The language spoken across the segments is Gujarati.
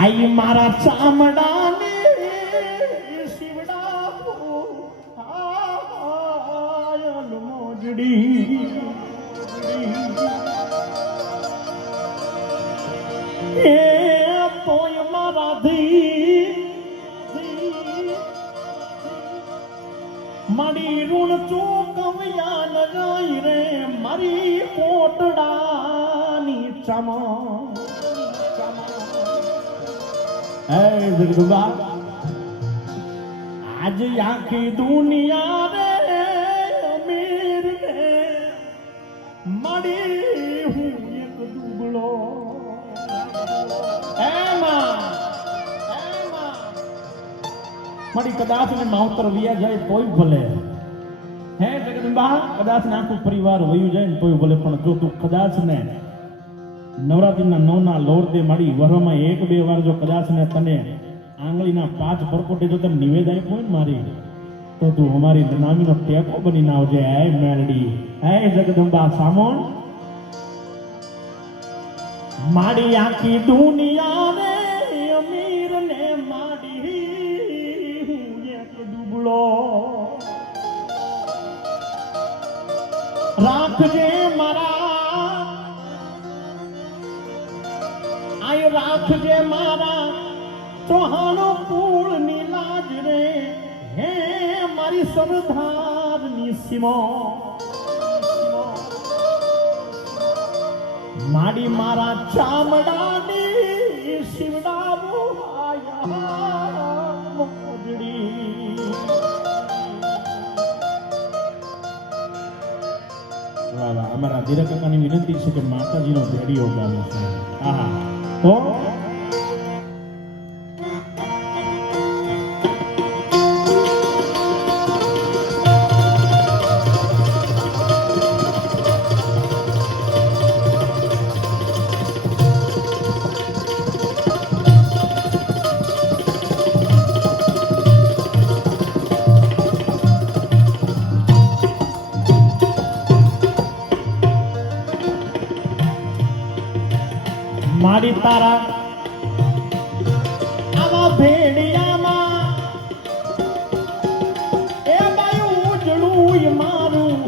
આઈ મારા ચામડાને શિવડાવું આયલ મોજડી એ તોય મારા ધી મારી ઋણ ચોકવ્યા ન જાય રે મારી પોટડાની ચમા હે જગદંબા આજ આખી દુનિયા રે અમીર રે મળી હું એક દુબળો મળી કદાચ ને માવતર વિયા જાય તોય ભલે હે જગદંબા કદાચ ને આખું પરિવાર વયું જાય ને તોય ભલે પણ જો તું કદાચ ને નવરાત્રીના 9 ના લોરદે માડી વરમાં 1-2 વાર જો કદાચ ને તને આંગળીના 5 પરકોટે જો તને નિવેદ આપ્યો હોય ને મારી તો તું અમારી નામીનો ટેકો બનીને આવજે હે મેલડી હે જગદંબા સામોણ માડી આખી દુનિયા રે અમીર ને માડી હું એક દુબળો રાખજે મારા આય રાખજે મારા ચૌહાણો કુળ ની લાજ રે હે મારી સરદાર ની સીમો માડી મારા ચામડાની શિવડાવું આયા મોજડી વાહ વાહ અમારા ધીરજ કાકાની વિનંતી છે કે માતાજીનો ભેડીઓ ગામે છે આહા તો મારી તારા આવા ભેડિયામાં એ બાયું ઉજળું મારું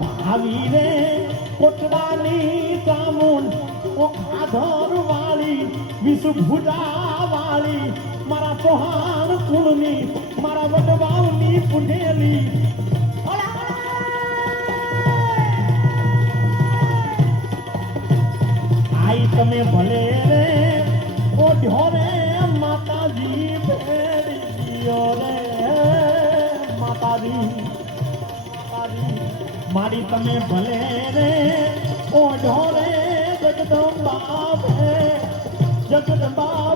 ભાવી રે કોટડાની ચામુંડ ઓ ખાધર વાળી વિષભુજા વાળી મારા ચૌહાણ કુળની મારા વડવાવની પુઢેલી તમે ભલે રે ઓઢ્યો રે માતાજી ભેડીઓ રે માતાજી મારી તમે ભલે રે ઓઢ્યો રે જગદંબા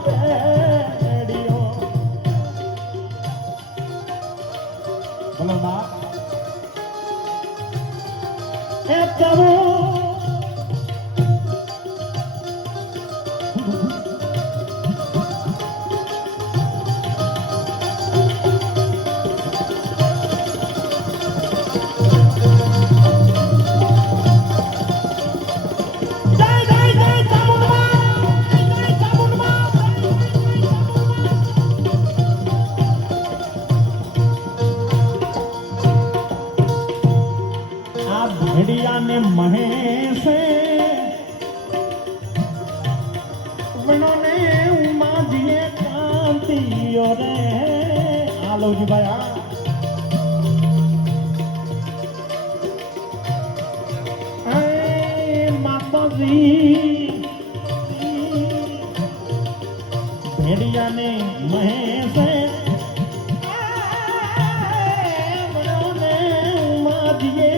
ભેડીઓ બોલો બા એ ચલો ભેડિયાને મહેશે વણોને ઉમાજીએ કાંતિઓ રે આલોજી ભાઈ માતાજી ભેડિયાને મહેશે વણોને ઉમાજીએ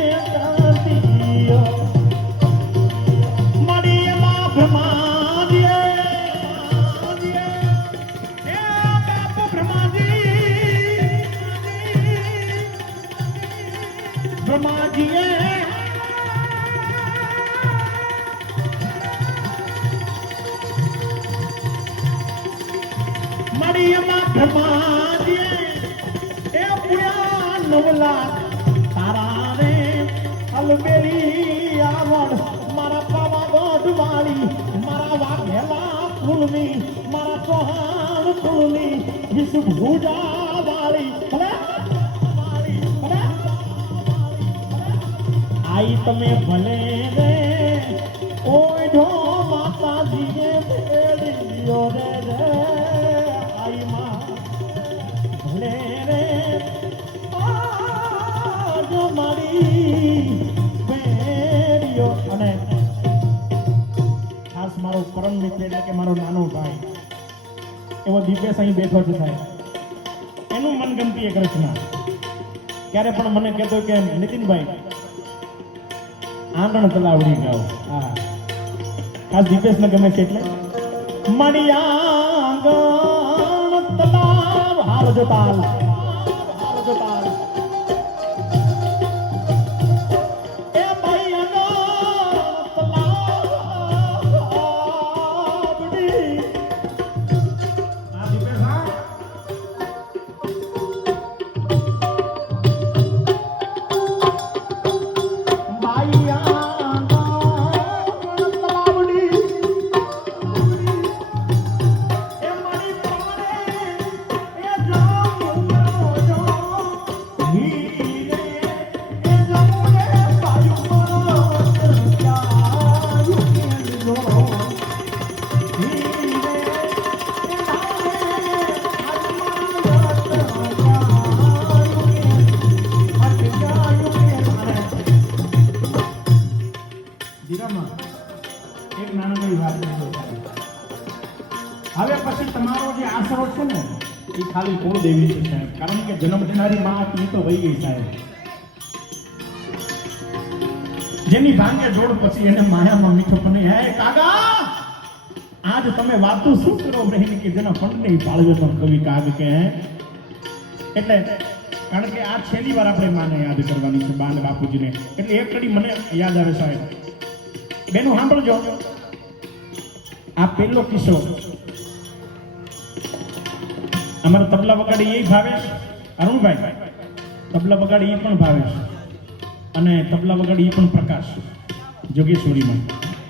તારા રે અલબેલી આવડ મારા પાવાગઢ વાળી મારા વાઘેલા કુલની મારા ચૌહાણ કુલની વિષ ભૂજા વાળી આઈ તમે ભલે રે ઓઢો માતાજીને ભેળ્યો રે આઈ માં ભલે રે આજો મારી ભેળ્યો. અને ખાસ મારો પરમ મિત્ર એટલે કે મારો નાનો ભાઈ એવો દીપેશ અહીં બેઠો છે સાહેબ, એનું મનગમતી એક રચના ક્યારે પણ મને કહેતો કે નીતિનભાઈ આંગણ તલાવડી ગાઓ. હા ખાસ દીપેશને ગમે છે એટલે મારી આંગણ તલાવ હારજો તાલ હારજો તાલ એ ભાઈ આંગણ તલાવડી. આ દીપેશ હા એક નાનકડી વાત હવે પછી તમારો જે આશરો છે ને એ ખાલી કુળદેવી છે સાહેબ, કારણ કે જન્મ દેનારી માં હતી તો વહી ગઈ સાહેબ. જેની ભાંગે જોડ પછી એને માયામાં મીઠો પણ હે કાગા આજ તમે વાતું શું કરો બહેન કે જેના ફંડ નહીં પાળવે તો કવિ કાગ કે એટલે કારણ કે આ છેલ્લી વાર આપણે માને યાદ કરવાની છે બાન બાપુજીને, એટલે એક કડી મને યાદ આવે સાહેબ. બેનું સાંભળજો આ પહેલો કિસ્સો. અમારા તબલા વગાડી એ ભાવેશ અરુણભાઈ, તબલા વગાડી એ પણ ભાવેશ અને તબલા વગાડી એ પણ પ્રકાશ જોગેશ્વરીમાં.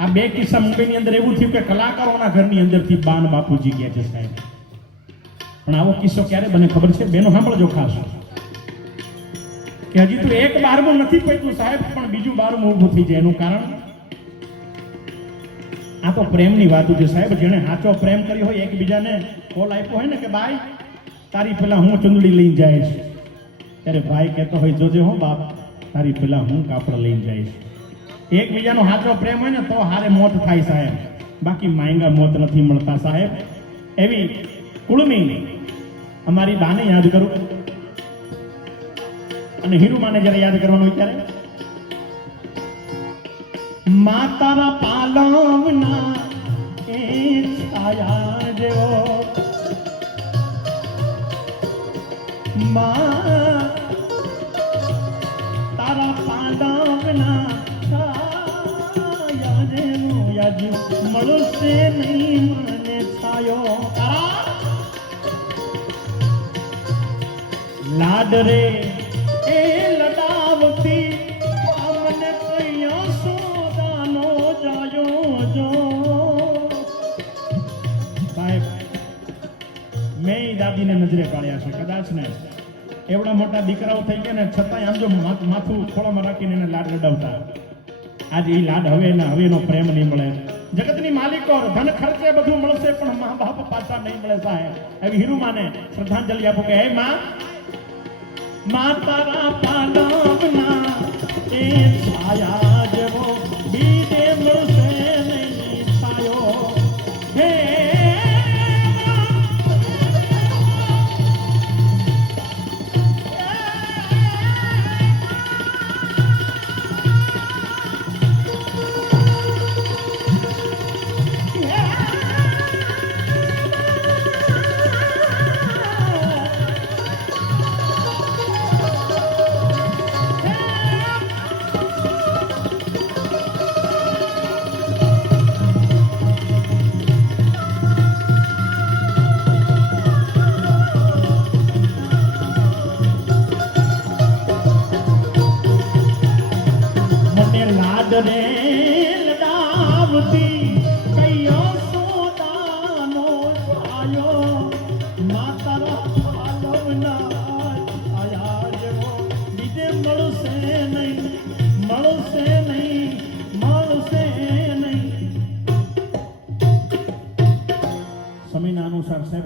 આ બે કિસ્સા મુંબઈની અંદર એવું થયું કે કલાકારોના ઘરની અંદરથી બાન બાપુજી ગયા છે સાહેબ. પણ આવો કિસ્સો ક્યારે બને ખબર છે? બેનો સાંભળજો ખાસ કે હજી તો એક બારમું નથી પહોંચ્યું સાહેબ, પણ બીજું બારમું ઊભું થઈ જાય. એનું કારણ આ તો પ્રેમની વાતો છે સાહેબ. જેને સાચો પ્રેમ કર્યો હોય, એકબીજાને કોલ આપ્યો હોય ને કે ભાઈ તારી પેલા હું ચુંદડી લઈને જઈશ, ત્યારે ભાઈ કહેતો હોય જોજે હો બાપ તારી પેલા હું કાપડ લઈને જઈશ. એકબીજાનો સાચો પ્રેમ હોય ને તો હારે મોત થાય સાહેબ, બાકી માંગા મોત નથી મળતા સાહેબ. એવી કુળની અમારી બાને યાદ કરું અને હીરુમાને જયારે યાદ કરવાનું હોય ત્યારે માતારા પાલવના એ છાયા જેવો તારા પાલવના છાયા જેવો યાદ મળશે નહીં મને છાયો તારા લાડ રે એ લડાવતી અમને કયો સોદાનો જાયો જો સાહેબ. મેં દાદીને નજરે પાડ્યા છે કદાચ ને એવડા મોટા દીકરાઓ થઈ ગયા ને છતાંય આમ જો માથું ખોળામાં રાખીને એને લાડ લડાવતા. આજે એ લાડ હવે એનો પ્રેમ નહીં મળે. જગતની માલિકો ધન ખર્ચે બધું મળશે પણ મા બાપ પાછા નહીં મળે સાહેબ. એવી હીરુમાને શ્રદ્ધાંજલિ આપો કે હે માં માતારા પાલવના એ છાયા જેવો બીજે મળશે નહીં છાયો. હે રે લડાવતી કયો સોદાનો આયો માતાનો પાલવના આયા જેવો બીજે મળશે નહીં મળશે નહીં મળશે નહીં સમયના અનુસાર સાહેબ